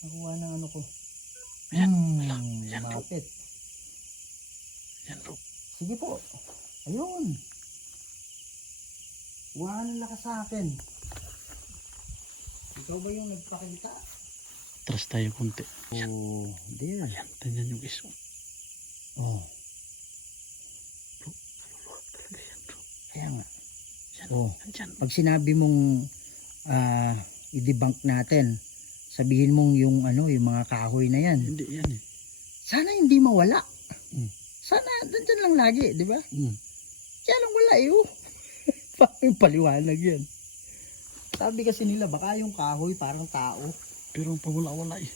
Nakuha ng ano ko. Ayan. Mapit. Yan bro. Sige po. Ayun. Wala ka sa akin. Ikaw ba yung nagpakita? Atras tayo konti. Oh, there. Ayan, tingnan yung iso. Oh, Bro, kaluluwa talaga yan bro. kaya nga. Yan, Oh, nandyan. pag sinabi mong i-debunk natin, sabihin mong yung ano, yung mga kahoy na yan. Hindi yan eh. Sana hindi mawala. Mm. Sana nandyan lang lagi, di ba? Mm. Kaya lang wala eh. Oh. Parang paliwanag yan. Sabi kasi nila baka yung kahoy parang tao. Pero pawala-wala eh.